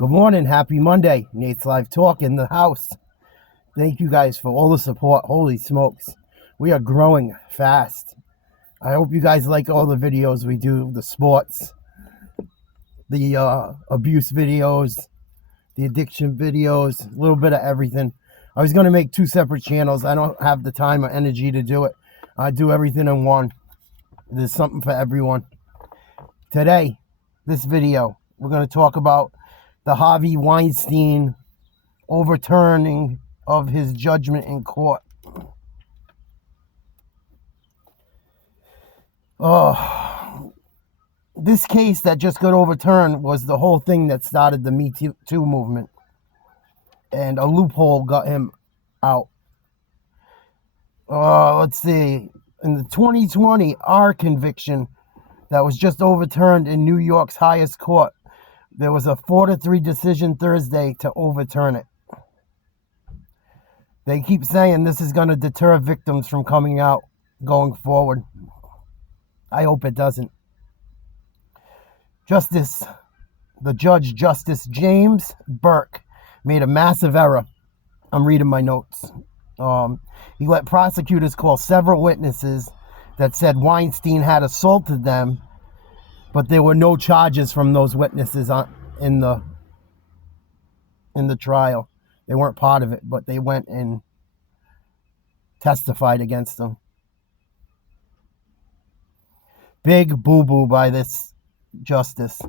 Good morning. Happy Monday. Nate's Live Talk in the house. Thank you guys for all the support. Holy smokes. We are growing fast. I hope you guys like all the videos we do, the sports, the abuse videos, the addiction videos, a little bit of everything. I was going to make two separate channels. I don't have the time or energy to do it. I do everything in one. There's something for everyone. Today, this video, we're going to talk about the Harvey Weinstein overturning of his judgment in court. This case that just got overturned was the whole thing that started the Me Too movement. And a loophole got him out. Let's see. In the 2020 R conviction that was just overturned in New York's highest court, there was a 4-3 decision Thursday to overturn it. They keep saying this is going to deter victims from coming out going forward. I hope it doesn't. The Judge Justice James Burke made a massive error. I'm reading my notes. He let prosecutors call several witnesses that said Weinstein had assaulted them, but there were no charges from those witnesses in the trial. They weren't part of it, but they went and testified against them. Big boo-boo by this justice.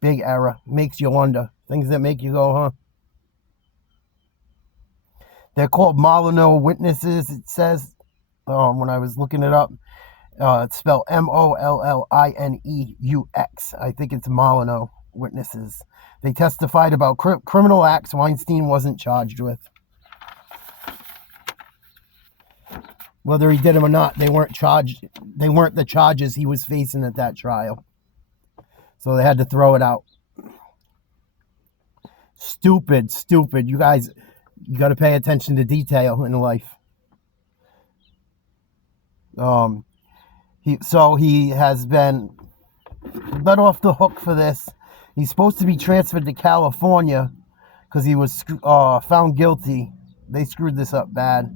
Big error. Makes you wonder. Things that make you go, huh? They're called Molyneux witnesses, it says. When I was looking it up. It's spelled Mollineux. I think it's Molyneux witnesses. They testified about criminal acts Weinstein wasn't charged with. Whether he did them or not, they weren't charged. They weren't the charges he was facing at that trial. So they had to throw it out. Stupid. You guys, you got to pay attention to detail in life. He has been let off the hook for this. He's supposed to be transferred to California because he was found guilty. They screwed this up bad.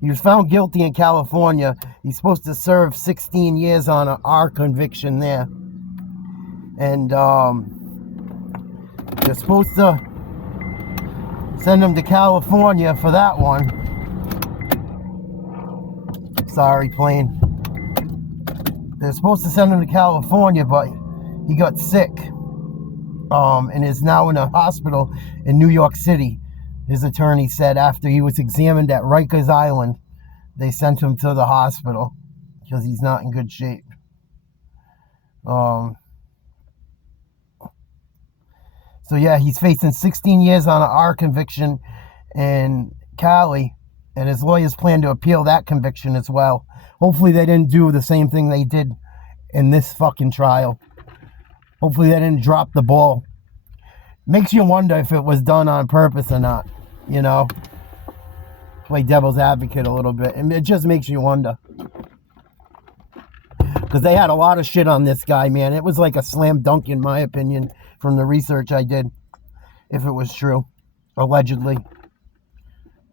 He was found guilty in California. He's supposed to serve 16 years on an R conviction there. And they're supposed to send him to California for that one. Sorry, plane. They're supposed to send him to California, but he got sick and is now in a hospital in New York City. His attorney said after he was examined at Rikers Island, they sent him to the hospital because he's not in good shape. So yeah, he's facing 16 years on an R conviction in Cali, and his lawyers plan to appeal that conviction as well. Hopefully they didn't do the same thing they did in this fucking trial. Hopefully they didn't drop the ball. Makes you wonder if it was done on purpose or not, you know? Play devil's advocate a little bit. And it just makes you wonder. Because they had a lot of shit on this guy, man. It was like a slam dunk, in my opinion, from the research I did, if it was true, allegedly.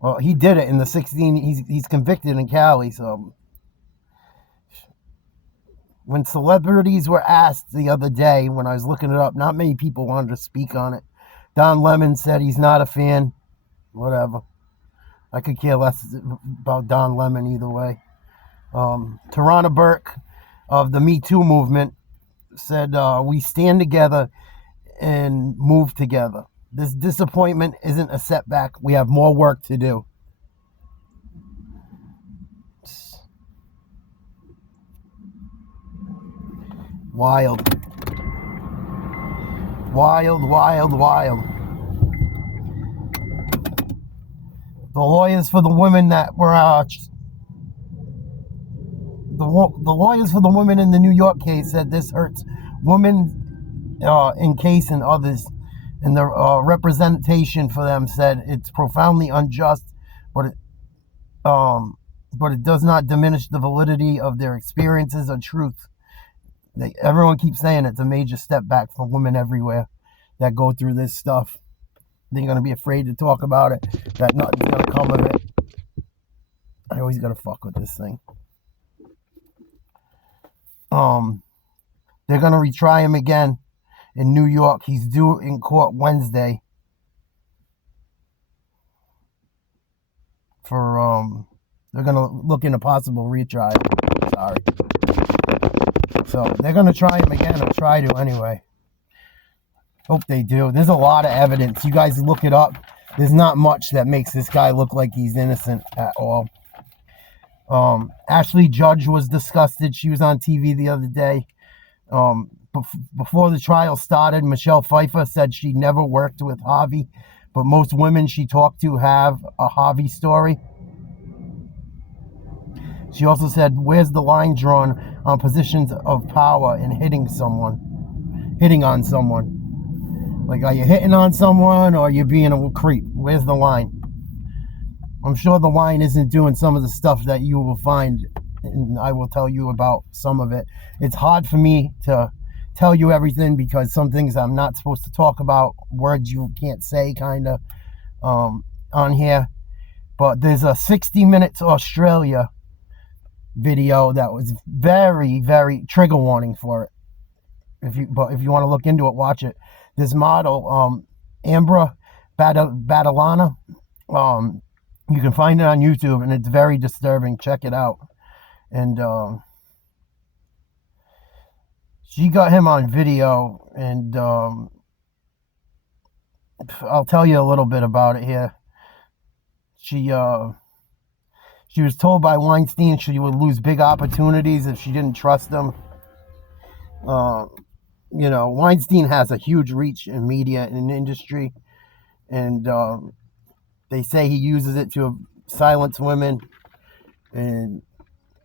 Well, he did it in the 16, he's convicted in Cali, so. When celebrities were asked the other day, when I was looking it up, not many people wanted to speak on it. Don Lemon said he's not a fan. Whatever. I could care less about Don Lemon either way. Tarana Burke of the Me Too movement said, we stand together and move together. This disappointment isn't a setback. We have more work to do. Wild. The lawyers for the women that were the lawyers for the women in the New York case said this hurts women in case and others, and the representation for them said it's profoundly unjust, but it does not diminish the validity of their experiences or truth. Everyone keeps saying it's a major step back for women everywhere. that go through this stuff. They're going to be afraid to talk about it, that nothing's going to come of it. I always got to fuck with this thing. They're going to retry him again in New York. He's due in court Wednesday for, they're going to look into possible retrial. Sorry. So they're going to try him again, or try to anyway. Hope they do. There's a lot of evidence. You guys look it up. There's not much that makes this guy look like he's innocent at all. Ashley Judge was disgusted. She was on TV the other day. Before the trial started, Michelle Pfeiffer said she never worked with Harvey, but most women she talked to have a Harvey story. She also said, where's the line drawn on positions of power in hitting on someone? Like, are you hitting on someone, or are you being a creep? Where's the line? I'm sure the line isn't doing some of the stuff that you will find, and I will tell you about some of it. It's hard for me to tell you everything because some things I'm not supposed to talk about, words you can't say kind of on here. But there's a 60 Minutes Australia video that was very, very trigger warning for it. If you want to look into it, watch it. This model, Ambra Badalana, you can find it on YouTube, and it's very disturbing. Check it out. And she got him on video, and I'll tell you a little bit about it here. She was told by Weinstein she would lose big opportunities if she didn't trust him. Weinstein has a huge reach in media and industry, and they say he uses it to silence women and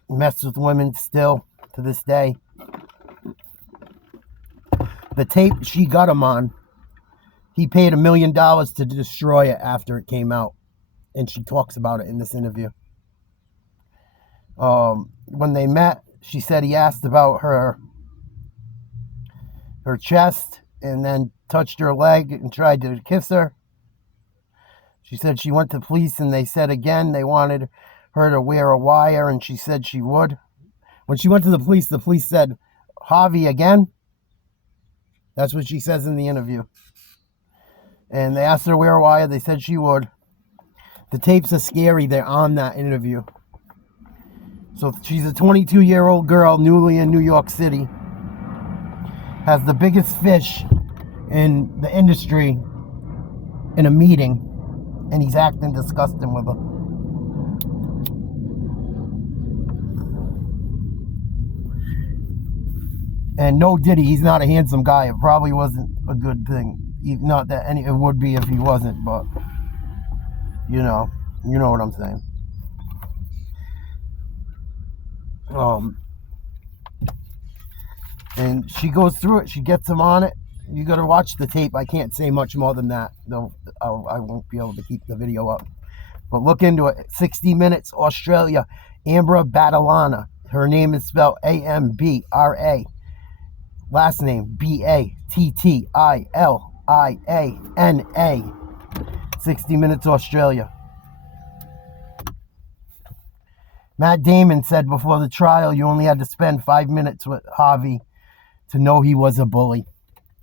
mess with women still to this day. The tape she got him on, he paid $1 million to destroy it after it came out, and she talks about it in this interview. When they met, she said he asked about her chest and then touched her leg and tried to kiss her. She said she went to police, and they said again they wanted her to wear a wire, and she said she would. When she went to the police said, Harvey again? That's what she says in the interview. And they asked her to wear a wire. They said she would. The tapes are scary. They're on that interview. So she's a 22-year-old girl, newly in New York City. Has the biggest fish in the industry in a meeting, and he's acting disgusting with her. And no Diddy, he's not a handsome guy. It probably wasn't a good thing. Not that it would be if he wasn't, but you know what I'm saying. And she goes through it. She gets him on it. You got to watch the tape. I can't say much more than that. No, I won't be able to keep the video up. But look into it. 60 Minutes Australia. Ambra Badalana. Her name is spelled Ambra. Last name Battiliana. 60 Minutes Australia. Matt Damon said before the trial you only had to spend 5 minutes with Harvey to know he was a bully.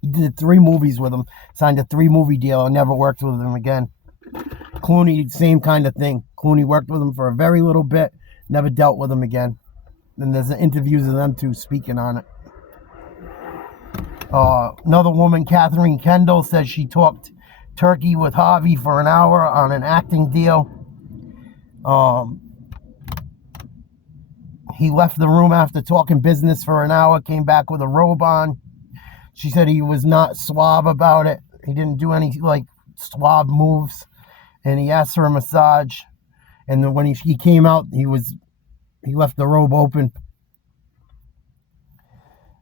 He did 3 movies with him, signed a 3-movie deal, and never worked with him again. Clooney, same kind of thing. Clooney worked with him for a very little bit, never dealt with him again. And there's interviews of them two speaking on it. Another woman, Catherine Kendall, says she talked turkey with Harvey for an hour on an acting deal. He left the room after talking business for an hour, came back with a robe on. She said he was not suave about it. He didn't do any suave moves, and he asked for a massage. And then when he came out, he left the robe open.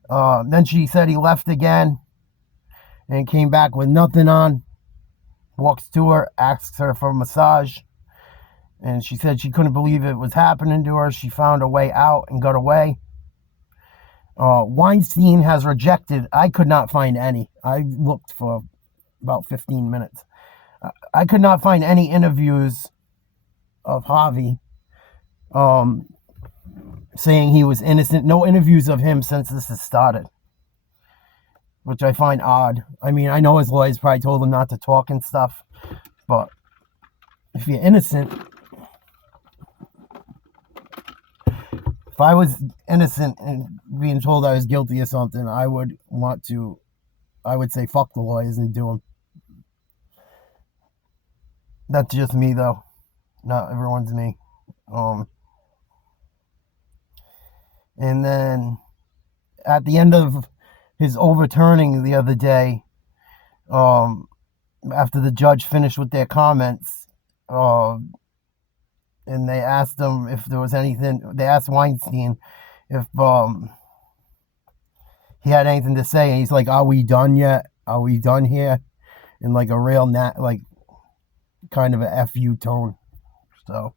Then she said he left again and came back with nothing on. Walks to her, asks her for a massage. And she said she couldn't believe it was happening to her. She found a way out and got away. Weinstein has rejected. I could not find any. I looked for about 15 minutes. I could not find any interviews of Harvey saying he was innocent. No interviews of him since this has started, which I find odd. I mean, I know his lawyers probably told him not to talk and stuff, but if you're innocent, if I was innocent and being told I was guilty of something, I would say fuck the lawyers and do them. That's just me, though. Not everyone's me. And then at the end of his overturning the other day, after the judge finished with their comments, and they asked him if there was anything. They asked Weinstein if he had anything to say, and he's like, "Are we done yet? Are we done here?" In like a real kind of a FU tone. So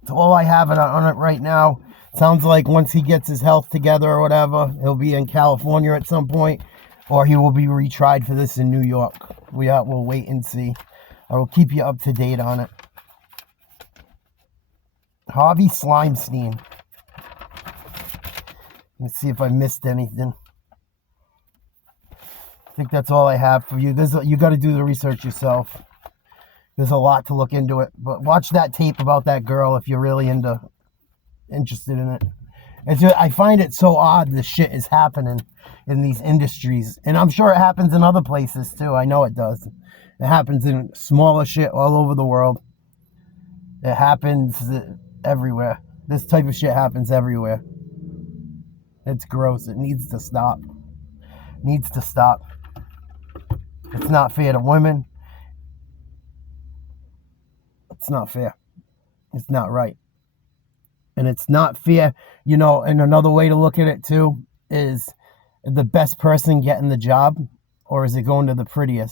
that's all I have on it right now. Sounds like once he gets his health together or whatever, he'll be in California at some point, or he will be retried for this in New York. We'll wait and see. I will keep you up to date on it. Harvey Weinstein. Let's see if I missed anything. I think that's all I have for you. You got to do the research yourself. There's a lot to look into it, but watch that tape about that girl if you're really interested in it. I find it so odd this shit is happening in these industries, and I'm sure it happens in other places too. I know it does. It happens in smaller shit all over the world. It happens everywhere. This type of shit happens everywhere. It's gross. It needs to stop. Needs to stop. It's not fair to women. It's not fair. It's not right. And it's not fair, and another way to look at it too is the best person getting the job, or is it going to the prettiest?